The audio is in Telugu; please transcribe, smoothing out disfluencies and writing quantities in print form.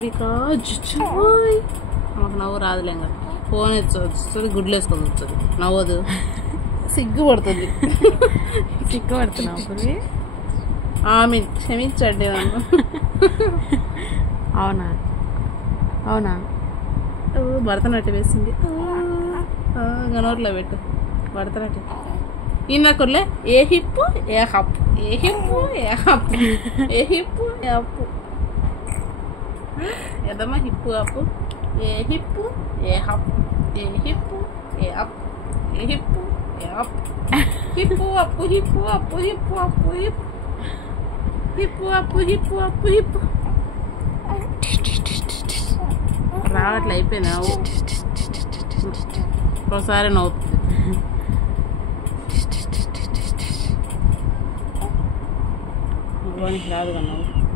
మాకు నవ్వు రాదులే ఇంకా ఫోన్ వస్తుంది గుడ్లు వేసుకొని వస్తుంది నవ్వదు సిగ్గుపడుతుంది సిగ్గుపడుతున్నావు ఆమె క్షమించండి నన్ను అవునా అవునా భరతనాట్యం వేసింది నోట్లో పెట్టు భరతనాట్యం ఈయనకులే ఏ హిప్పు ఏ హప్పు ఏ హిప్పు ఏ హప్పు ఏ హిప్పు ఏ అప్పు ఎదమ్మా హిప్పు అప్పు ఏ హిప్పు ఏ హప్పు ఏ హిప్పు ఏ అప్పు ఏ హిప్పు ఏ అప్పు హిప్పు అప్పు హిప్పు అప్పు హిప్పు అప్పు హిప్పు హిప్పు అప్పు హిప్పు అప్పు హిప్పు రావట్లే అయిపోయింది నవ్వు ఒకసారి నవ్వుతుంది రాదు కదా నవ్వు